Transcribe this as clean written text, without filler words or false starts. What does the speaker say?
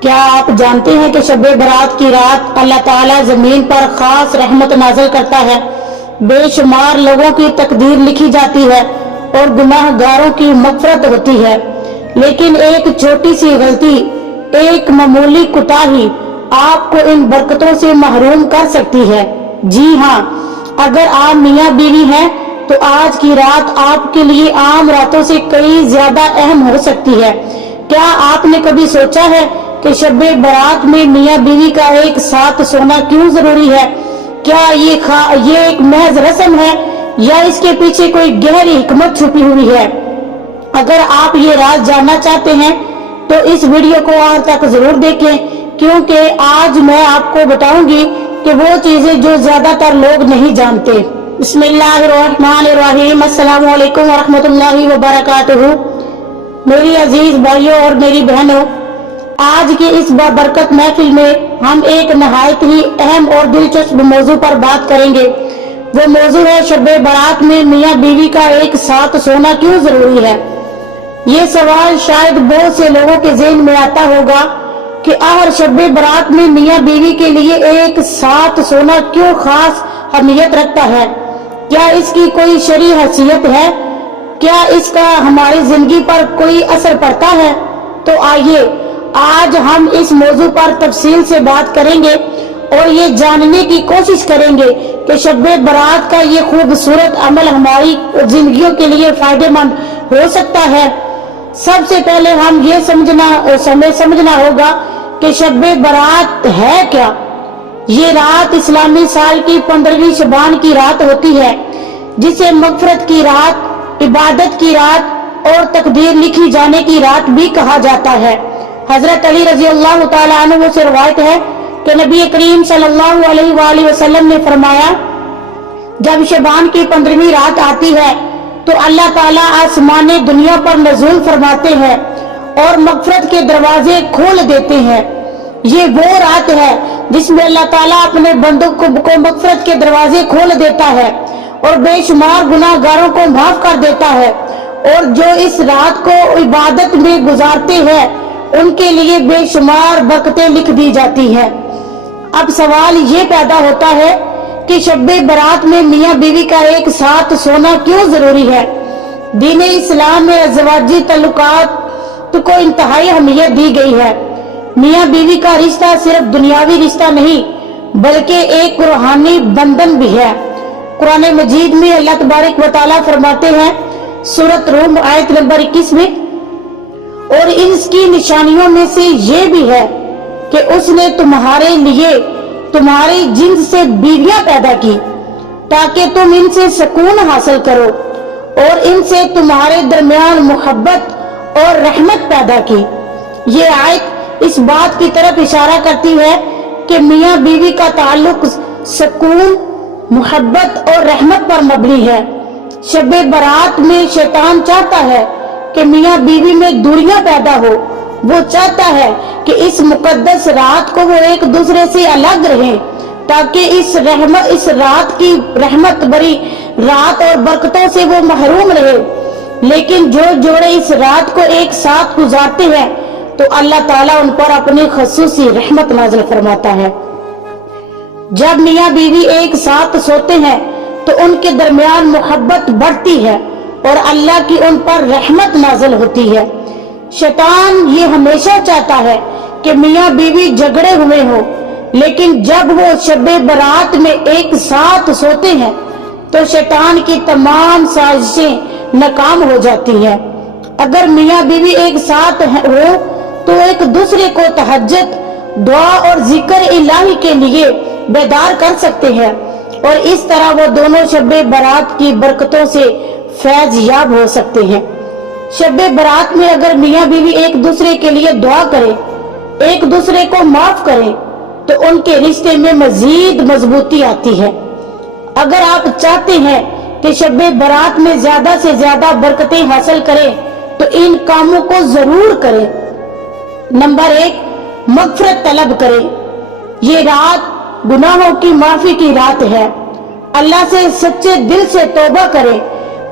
کیا آپ جانتے ہیں کہ شب برات کی رات اللہ تعالیٰ زمین پر خاص رحمت نازل کرتا ہے، بے شمار لوگوں کی تقدیر لکھی جاتی ہے اور گناہ گاروں کی مغفرت ہوتی ہے، لیکن ایک چھوٹی سی غلطی، ایک معمولی کوتاہی آپ کو ان برکتوں سے محروم کر سکتی ہے۔ جی ہاں، اگر آپ میاں بیوی ہیں تو آج کی رات آپ کے لیے عام راتوں سے کئی زیادہ اہم ہو سکتی ہے۔ کیا آپ نے کبھی سوچا ہے کہ شب برات میں میاں بیوی کا ایک ساتھ سونا کیوں ضروری ہے؟ کیا یہ ایک محض رسم ہے یا اس کے پیچھے کوئی گہری حکمت چھپی ہوئی ہے؟ اگر آپ یہ راز جاننا چاہتے ہیں تو اس ویڈیو کو آخر تک ضرور دیکھیں، کیونکہ آج میں آپ کو بتاؤں گی کہ وہ چیزیں جو زیادہ تر لوگ نہیں جانتے۔ بسم اللہ الرحمن الرحیم۔ السلام علیکم ورحمۃ اللہ وبرکاتہ۔ میری عزیز بھائیوں اور میری بہنوں، آج کی اس بابرکت محفل میں ہم ایک نہایت ہی اہم اور دلچسپ موضوع پر بات کریں گے۔ وہ موضوع ہے شب برات میں میاں بیوی کا ایک ساتھ سونا کیوں ضروری ہے۔ یہ سوال شاید بہت سے لوگوں کے ذہن میں آتا ہوگا کہ آخر شب برات میں میاں بیوی کے لیے ایک ساتھ سونا کیوں خاص اہمیت رکھتا ہے؟ کیا اس کی کوئی شرعی حیثیت ہے؟ کیا اس کا ہماری زندگی پر کوئی اثر پڑتا ہے؟ تو آئیے آج ہم اس موضوع پر تفصیل سے بات کریں گے اور یہ جاننے کی کوشش کریں گے کہ شب برات کا یہ خوبصورت عمل ہماری زندگیوں کے لیے فائدہ مند ہو سکتا ہے۔ سب سے پہلے ہم یہ سمجھنا ہوگا کہ شب برات ہے کیا۔ یہ رات اسلامی سال کی 15ویں شعبان کی رات ہوتی ہے، جسے مغفرت کی رات، عبادت کی رات اور تقدیر لکھی جانے کی رات بھی کہا جاتا ہے۔ حضرت علی رضی اللہ تعالیٰ عنہ سے روایت ہے کہ نبی کریم صلی اللہ علیہ وآلہ وسلم نے فرمایا، جب شعبان کی 15ویں رات آتی ہے تو اللہ تعالیٰ آسمان دنیا پر نزول فرماتے ہیں اور مغفرت کے دروازے کھول دیتے ہیں۔ یہ وہ رات ہے جس میں اللہ تعالیٰ اپنے بندوں کو مغفرت کے دروازے کھول دیتا ہے اور بے شمار گناہ گاروں کو معاف کر دیتا ہے، اور جو اس رات کو عبادت میں گزارتے ہیں ان کے لیے بے شمار برکتیں لکھ دی جاتی ہیں۔ اب سوال یہ پیدا ہوتا ہے کہ شب برات میں میاں بیوی کا ایک ساتھ سونا کیوں ضروری ہے؟ دین اسلام میں ازواجی تعلقات کو انتہائی اہمیت دی گئی ہے۔ میاں بیوی کا رشتہ صرف دنیاوی رشتہ نہیں بلکہ ایک روحانی بندھن بھی ہے۔ قرآن مجید میں اللہ تبارک و تعالیٰ فرماتے ہیں، سورۃ روم آیت نمبر 21 میں، اور اس کی نشانیوں میں سے یہ بھی ہے کہ اس نے تمہارے لیے تمہارے جنس سے بیویاں پیدا کی تاکہ تم ان سے سکون حاصل کرو، اور ان سے تمہارے درمیان محبت اور رحمت پیدا کی۔ یہ آیت اس بات کی طرف اشارہ کرتی ہے کہ میاں بیوی کا تعلق سکون، محبت اور رحمت پر مبنی ہے۔ شب برات میں شیطان چاہتا ہے کہ میاں بیوی میں دوریاں پیدا ہو۔ وہ چاہتا ہے کہ اس مقدس رات کو وہ ایک دوسرے سے الگ رہیں تاکہ اس رات کی رحمت بری رات اور برکتوں سے وہ محروم رہے۔ لیکن جو جوڑے اس رات کو ایک ساتھ گزارتے ہیں تو اللہ تعالیٰ ان پر اپنی خصوصی رحمت نازل فرماتا ہے۔ جب میاں بیوی ایک ساتھ سوتے ہیں تو ان کے درمیان محبت بڑھتی ہے اور اللہ کی ان پر رحمت نازل ہوتی ہے۔ شیطان یہ ہمیشہ چاہتا ہے کہ میاں بیوی جھگڑے ہوئے ہوں، لیکن جب وہ شب برات میں ایک ساتھ سوتے ہیں تو شیطان کی تمام سازشیں ناکام ہو جاتی ہیں۔ اگر میاں بیوی ایک ساتھ ہو تو ایک دوسرے کو تہجد، دعا اور ذکر الہی کے لیے بیدار کر سکتے ہیں، اور اس طرح وہ دونوں شب برات کی برکتوں سے فیض یاب ہو سکتے ہیں۔ شب برات میں اگر میاں بیوی ایک دوسرے کے لیے دعا کریں، ایک دوسرے کو معاف کریں تو ان کے رشتے میں مزید مضبوطی آتی ہے۔ اگر آپ چاہتے ہیں کہ شب برات میں زیادہ سے زیادہ برکتیں حاصل کریں تو ان کاموں کو ضرور کریں۔ نمبر 1، مغفرت طلب کریں۔ یہ رات گناہوں کی معافی کی رات ہے۔ اللہ سے سچے دل سے توبہ کریں،